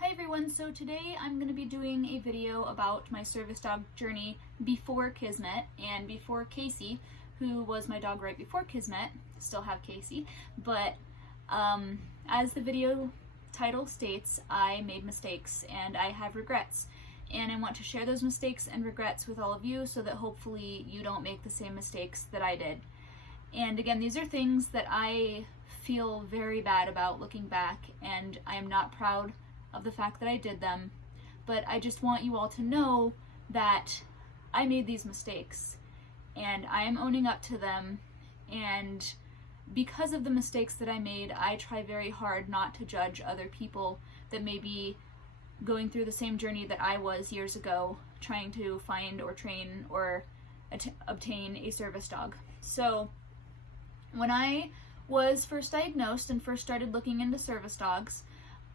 Hi everyone, so today I'm going to be doing a video about my service dog journey before Kismet and before Casey, who was my dog right before Kismet. Still have Casey, but as the video title states, I made mistakes and I have regrets. And I want to share those mistakes and regrets with all of you so that hopefully you don't make the same mistakes that I did. And again, these are things that I feel very bad about looking back, and I am not proud of the fact that I did them, but I just want you all to know that I made these mistakes and I am owning up to them, and because of the mistakes that I made, I try very hard not to judge other people that may be going through the same journey that I was years ago, trying to find or train or obtain a service dog. So when I was first diagnosed and first started looking into service dogs,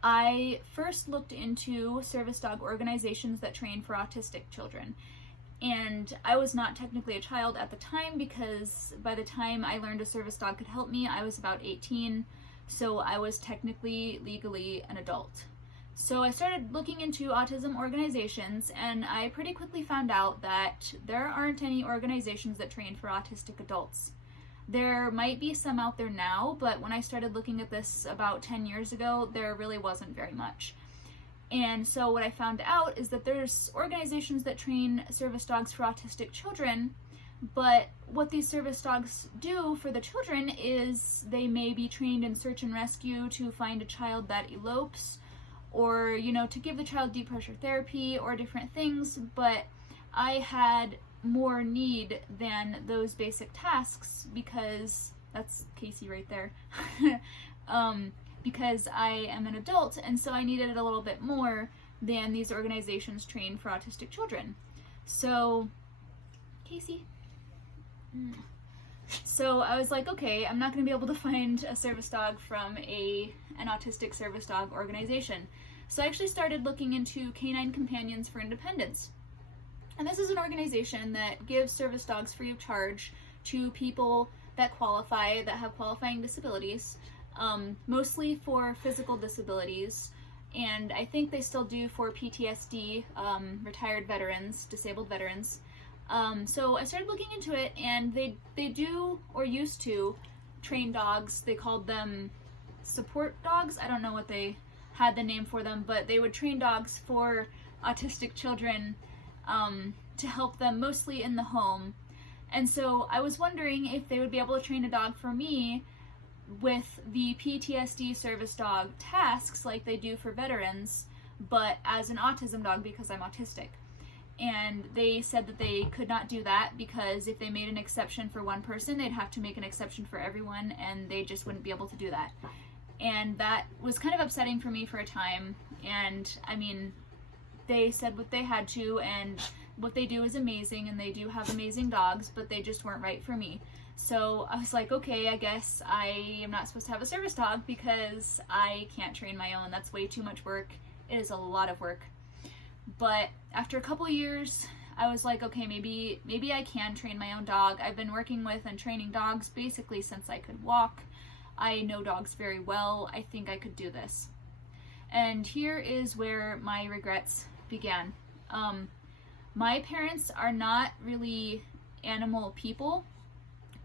I first looked into service dog organizations that train for autistic children. And I was not technically a child at the time, because by the time I learned a service dog could help me, I was about 18, so I was technically, legally an adult. So I started looking into autism organizations, and I pretty quickly found out that there aren't any organizations that train for autistic adults. There might be some out there now, but when I started looking at this about 10 years ago, there really wasn't very much. And so what I found out is that there's organizations that train service dogs for autistic children, but what these service dogs do for the children is they may be trained in search and rescue to find a child that elopes, or, to give the child deep pressure therapy or different things, but I had more need than those basic tasks, because that's Casey right there. Because I am an adult, and so I needed a little bit more than these organizations train for autistic children. So, Casey. So I was like, okay, I'm not going to be able to find a service dog from an autistic service dog organization. So I actually started looking into Canine Companions for Independence. And this is an organization that gives service dogs free of charge to people that qualify, that have qualifying disabilities, mostly for physical disabilities, and I think they still do for PTSD, retired veterans, disabled veterans. So I started looking into it, and they do, or used to, train dogs. They called them support dogs. I don't know what they had the name for them, but they would train dogs for autistic children to help them mostly in the home. And so I was wondering if they would be able to train a dog for me with the PTSD service dog tasks like they do for veterans, but as an autism dog because I'm autistic. And they said that they could not do that because if they made an exception for one person, they'd have to make an exception for everyone, and they just wouldn't be able to do that. And that was kind of upsetting for me for a time. And I mean, they said what they had to, and what they do is amazing, and they do have amazing dogs, but they just weren't right for me. So I was like, okay, I guess I am not supposed to have a service dog because I can't train my own. That's way too much work. It is a lot of work. But after a couple years, I was like, okay, maybe I can train my own dog. I've been working with and training dogs basically since I could walk. I know dogs very well. I think I could do this. And here is where my regrets began. My parents are not really animal people.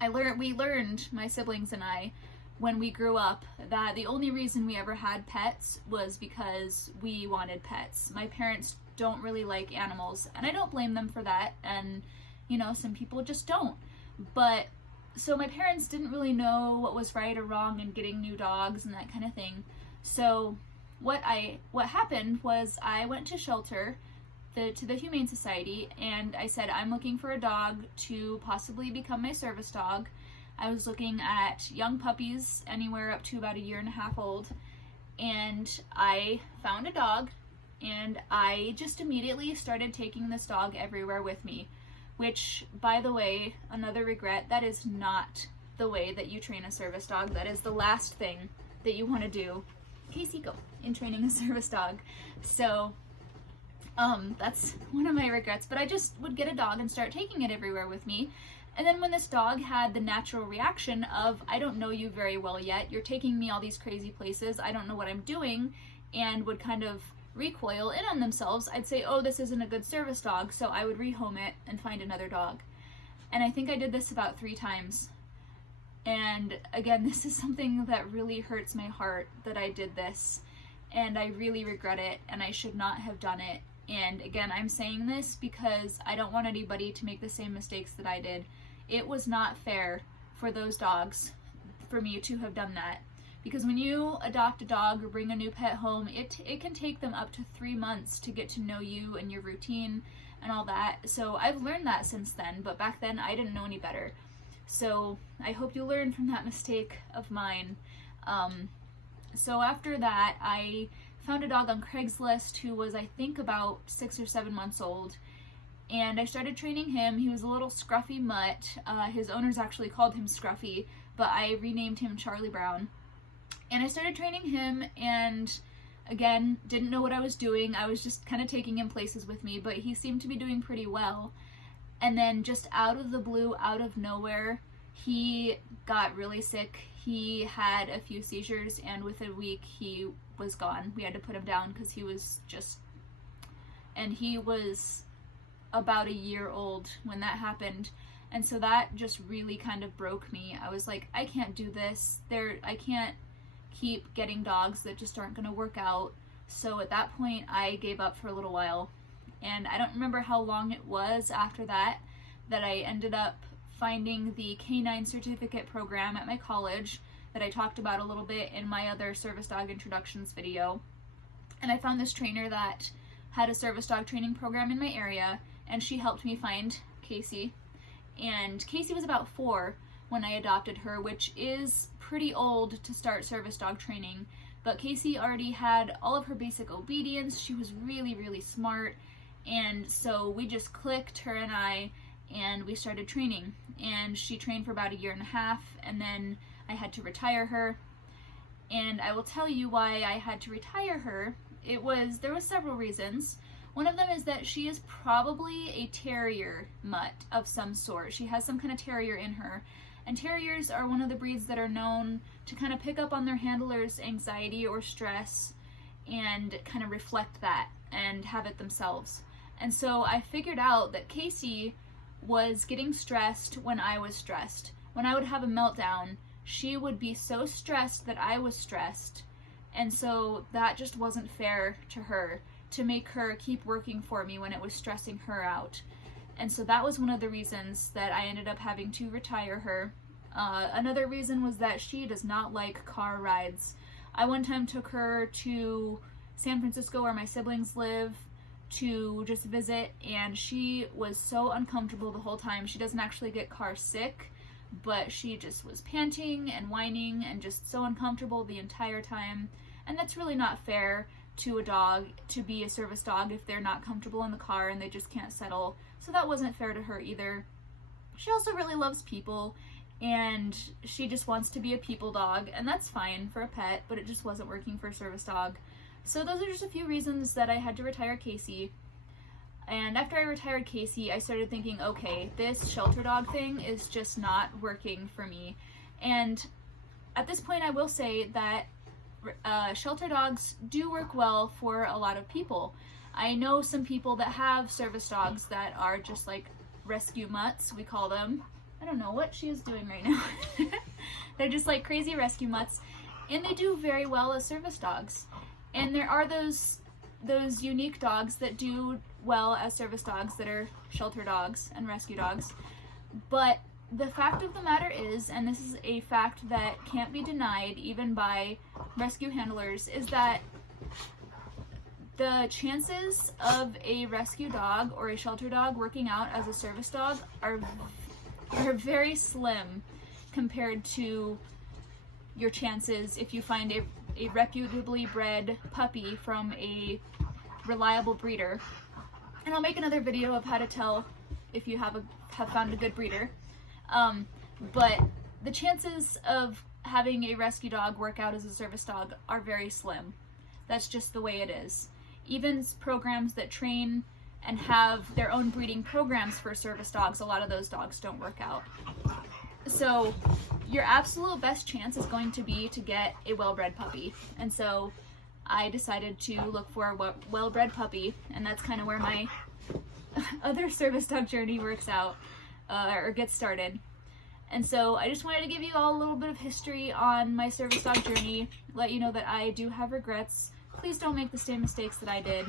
We learned, my siblings and I, when we grew up, that the only reason we ever had pets was because we wanted pets. My parents don't really like animals, and I don't blame them for that, and some people just don't. But so my parents didn't really know what was right or wrong in getting new dogs and that kind of thing. So what happened was I went to shelter, to the Humane Society, and I said, I'm looking for a dog to possibly become my service dog. I was looking at young puppies, anywhere up to about 1.5 years old, and I found a dog, and I just immediately started taking this dog everywhere with me, which, by the way, another regret, that is not the way that you train a service dog. That is the last thing that you want to do, Casey, go, in training a service dog. So that's one of my regrets, but I just would get a dog and start taking it everywhere with me. And then when this dog had the natural reaction of, I don't know you very well yet, you're taking me all these crazy places, I don't know what I'm doing, and would kind of recoil in on themselves, I'd say, oh, this isn't a good service dog, so I would rehome it and find another dog. And I think I did this about 3 times. And again, this is something that really hurts my heart that I did this, and I really regret it, and I should not have done it. And again, I'm saying this because I don't want anybody to make the same mistakes that I did. It was not fair for those dogs for me to have done that. Because when you adopt a dog or bring a new pet home, it can take them up to 3 months to get to know you and your routine and all that. So I've learned that since then, but back then I didn't know any better. So I hope you learn from that mistake of mine. So after that, I found a dog on Craigslist who was, I think, about 6 or 7 months old. And I started training him. He was a little scruffy mutt. His owners actually called him Scruffy, but I renamed him Charlie Brown. And I started training him, and again, didn't know what I was doing. I was just kind of taking him places with me, but he seemed to be doing pretty well. And then just out of the blue, out of nowhere, he got really sick. He had a few seizures, and within a week he was gone. We had to put him down because he was just... And he was about a year old when that happened. And so that just really kind of broke me. I was like, I can't do this. I can't keep getting dogs that just aren't going to work out. So at that point, I gave up for a little while. And I don't remember how long it was after that I ended up finding the Canine Certificate program at my college that I talked about a little bit in my other service dog introductions video. And I found this trainer that had a service dog training program in my area, and she helped me find Casey. And Casey was about 4 when I adopted her, which is pretty old to start service dog training. But Casey already had all of her basic obedience. She was really, really smart. And so we just clicked, her and I, and we started training. And she trained for about 1.5 years, and then I had to retire her. And I will tell you why I had to retire her. There was several reasons. One of them is that she is probably a terrier mutt of some sort. She has some kind of terrier in her. And terriers are one of the breeds that are known to kind of pick up on their handlers' anxiety or stress and kind of reflect that and have it themselves. And so I figured out that Casey was getting stressed when I was stressed. When I would have a meltdown, she would be so stressed that I was stressed. And so that just wasn't fair to her, to make her keep working for me when it was stressing her out. And so that was one of the reasons that I ended up having to retire her. Another reason was that she does not like car rides. I one time took her to San Francisco, where my siblings live, to just visit, and she was so uncomfortable the whole time. She doesn't actually get car sick, but she just was panting and whining and just so uncomfortable the entire time. And that's really not fair to a dog to be a service dog if they're not comfortable in the car and they just can't settle. So that wasn't fair to her either. She also really loves people, and she just wants to be a people dog, and that's fine for a pet, but it just wasn't working for a service dog. So those are just a few reasons that I had to retire Casey. And after I retired Casey, I started thinking, okay, this shelter dog thing is just not working for me. And at this point, I will say that shelter dogs do work well for a lot of people. I know some people that have service dogs that are just like rescue mutts, we call them. I don't know what she is doing right now. They're just like crazy rescue mutts, and they do very well as service dogs. And there are those unique dogs that do well as service dogs that are shelter dogs and rescue dogs. But the fact of the matter is, and this is a fact that can't be denied even by rescue handlers, is that the chances of a rescue dog or a shelter dog working out as a service dog are very slim compared to your chances if you find a reputably bred puppy from a reliable breeder. And I'll make another video of how to tell if you have found a good breeder. But the chances of having a rescue dog work out as a service dog are very slim. That's just the way it is. Even programs that train and have their own breeding programs for service dogs, a lot of those dogs don't work out. So your absolute best chance is going to be to get a well-bred puppy. And so I decided to look for a well-bred puppy, and that's kind of where my other service dog journey works out, or gets started. And so I just wanted to give you all a little bit of history on my service dog journey, let you know that I do have regrets. Please don't make the same mistakes that I did.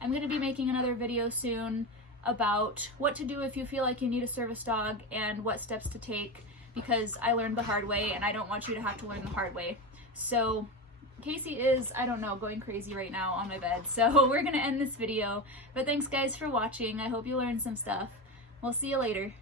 I'm going to be making another video soon about what to do if you feel like you need a service dog and what steps to take, because I learned the hard way and I don't want you to have to learn the hard way. So Casey is, I don't know, going crazy right now on my bed. So we're going to end this video. But thanks guys for watching. I hope you learned some stuff. We'll see you later.